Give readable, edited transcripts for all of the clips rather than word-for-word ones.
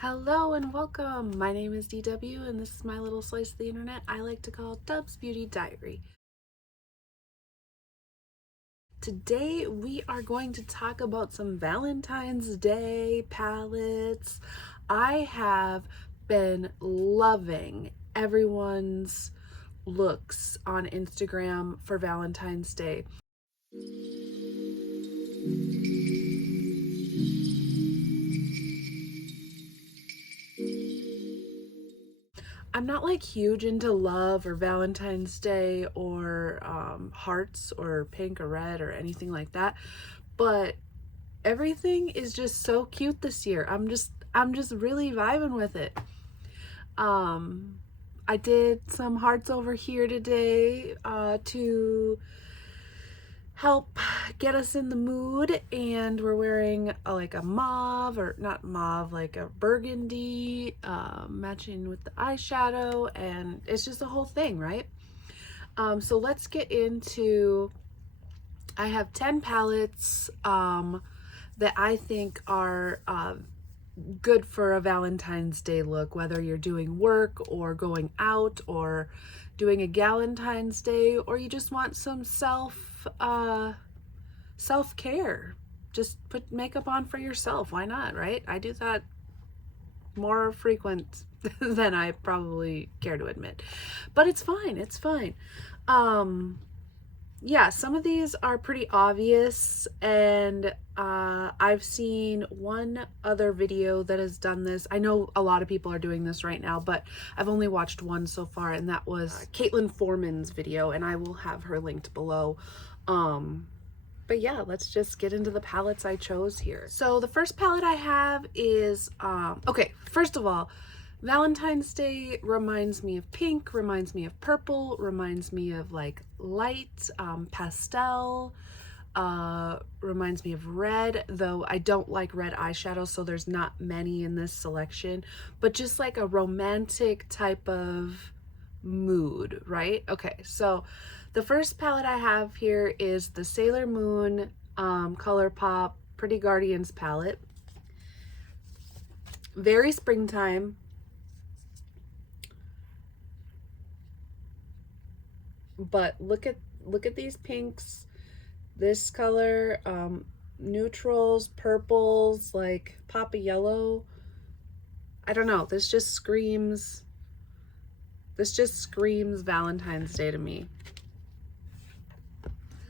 Hello and welcome. My name is DW and this is my little slice of the internet I like to call Dub's Beauty Diary. Today we are going to talk about some Valentine's Day palettes. I have been loving everyone's looks on Instagram for Valentine's Day. I'm not like huge into love or Valentine's Day or hearts or pink or red or anything like that, but everything is just so cute this year. I'm just really vibing with it. I did some hearts over here today to help get us in the mood, and we're wearing like a mauve, or not mauve, like a burgundy, matching with the eyeshadow, and it's just a whole thing, right? So let's get into, I have 10 palettes that I think are good for a Valentine's Day look, whether you're doing work or going out or doing a Galentine's Day, or you just want some self-care. Just put makeup on for yourself. Why not, right? I do that more frequent than I probably care to admit, but it's fine. It's fine. Yeah, some of these are pretty obvious, and I've seen one other video that has done this. I know a lot of people are doing this right now, but I've only watched one so far, and that was Caitlin Foreman's video, and I will have her linked below. But yeah, let's just get into the palettes I chose here. So the first palette I have is, okay, first of all, Valentine's Day reminds me of pink, reminds me of purple, reminds me of like light pastel, reminds me of red, though I don't like red eyeshadow, so there's not many in this selection, but just like a romantic type of mood, right? Okay, so the first palette I have here is the Sailor Moon ColourPop Pretty Guardians palette. Very springtime. But look at these pinks, this color, neutrals, purples, like pop of yellow. I don't know, this just screams Valentine's Day to me.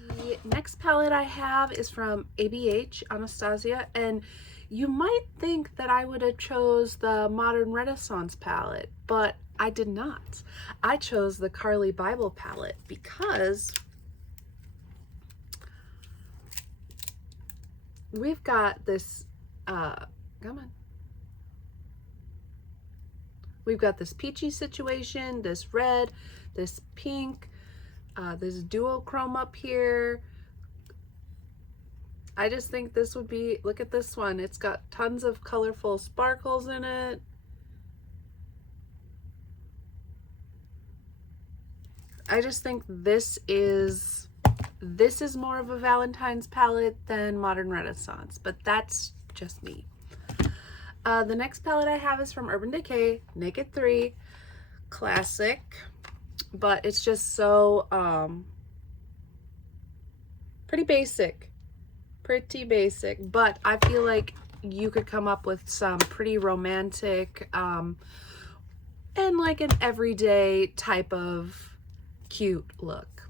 The next palette I have is from ABH, Anastasia, and you might think that I would have chose the Modern Renaissance palette, but I did not. I chose the Carly Bible palette because we've got this, we've got this peachy situation, this red, this pink, this duochrome up here. I just think this would be, look at this one. It's got tons of colorful sparkles in it. I just think this is more of a Valentine's palette than Modern Renaissance, but that's just me. The next palette I have is from Urban Decay, Naked 3, classic, but it's just so pretty basic, but I feel like you could come up with some pretty romantic and like an everyday type of cute look.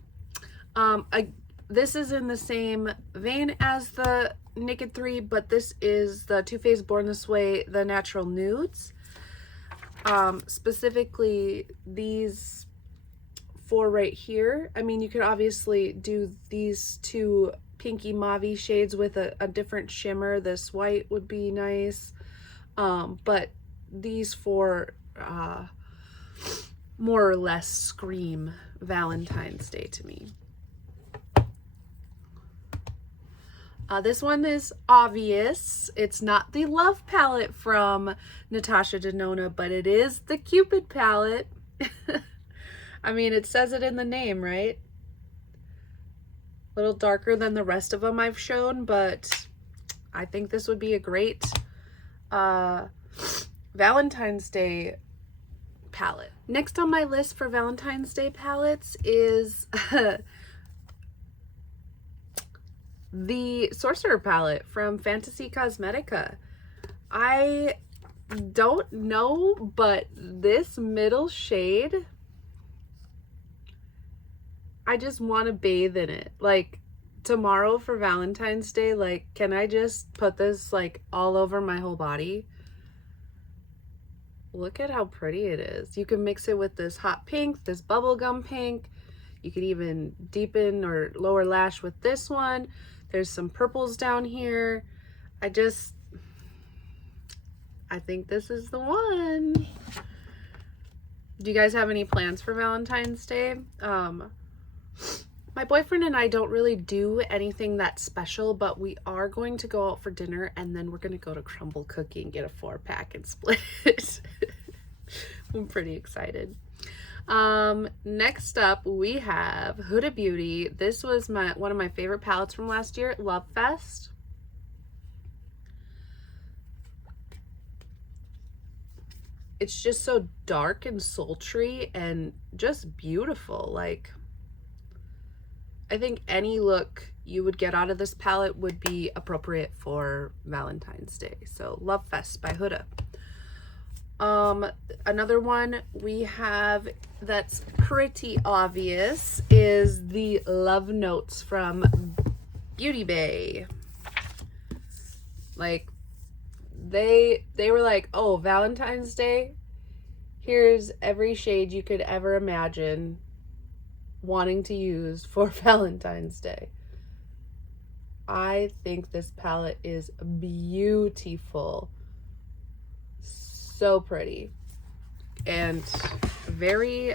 This is in the same vein as the Naked 3, but this is the Too Faced Born This Way, the Natural Nudes. Specifically these four right here. I mean, you could obviously do these two pinky mauve shades with a different shimmer. This white would be nice, but these four more or less scream Valentine's Day to me. This one is obvious. It's not the Love palette from Natasha Denona, but it is the Cupid palette. I mean, it says it in the name, right? A little darker than the rest of them I've shown, but I think this would be a great Valentine's Day palette. Next on my list for Valentine's Day palettes is the Sorcerer palette from Fantasy Cosmetica. I don't know, but this middle shade, I just want to bathe in it. Like tomorrow for Valentine's Day, like, can I just put this like all over my whole body? Look at how pretty it is. You can mix it with this hot pink, this bubblegum pink. You could even deepen or lower lash with this one. There's some purples down here. I think this is the one. Do you guys have any plans for Valentine's Day? My boyfriend and I don't really do anything that special, but we are going to go out for dinner and then we're going to go to Crumble Cookie and get a 4-pack and split it. I'm pretty excited. Next up we have Huda Beauty. This was one of my favorite palettes from last year, Love Fest. It's just so dark and sultry and just beautiful. Like, I think any look you would get out of this palette would be appropriate for Valentine's Day. So Love Fest by Huda. Another one we have that's pretty obvious is the Love Notes from Beauty Bay. Like, they were like, oh, Valentine's Day, here's every shade you could ever imagine wanting to use for Valentine's Day. I think this palette is beautiful. So pretty and very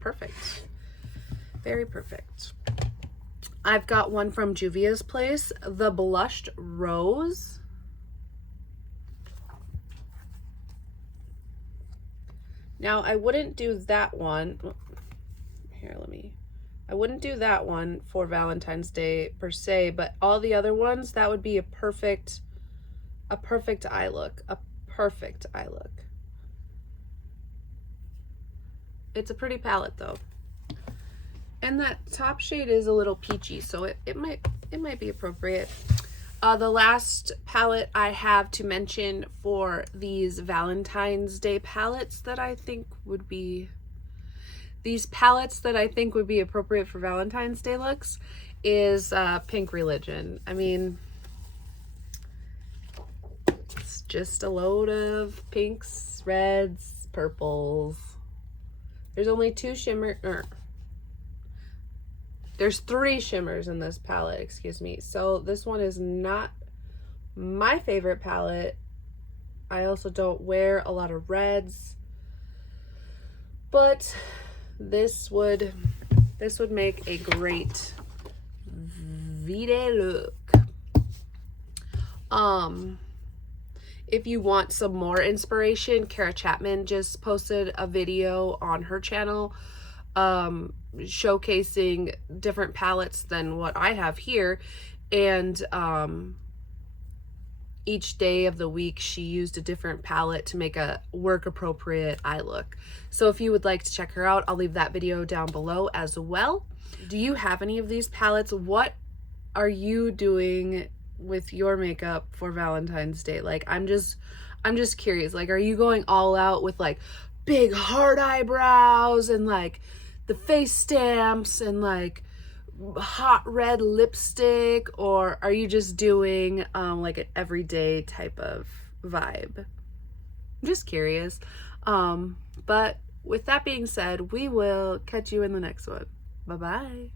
perfect. Very perfect. I've got one from Juvia's Place, the Blushed Rose. Now, I wouldn't do that one. Here, I wouldn't do that one for Valentine's Day per se, but all the other ones, that would be a perfect eye look. A perfect eye look. It's a pretty palette though. And that top shade is a little peachy, so it might be appropriate. The last palette I have to mention for these Valentine's Day palettes that I think would be appropriate for Valentine's Day looks is Pink Religion. I mean, it's just a load of pinks, reds, purples. There's only there's 3 shimmers in this palette, excuse me. So this one is not my favorite palette. I also don't wear a lot of reds, but this would make a great V-Day look. If you want some more inspiration, Kara Chapman just posted a video on her channel showcasing different palettes than what I have here, and each day of the week she used a different palette to make a work appropriate eye look. So if you would like to check her out, I'll leave that video down below as well. Do you have any of these palettes? What are you doing with your makeup for Valentine's Day? Like, I'm just curious. Like, are you going all out with like big hard eyebrows and like the face stamps and like hot red lipstick, or are you just doing like an everyday type of vibe? I'm just curious. But with that being said, we will catch you in the next one. Bye bye.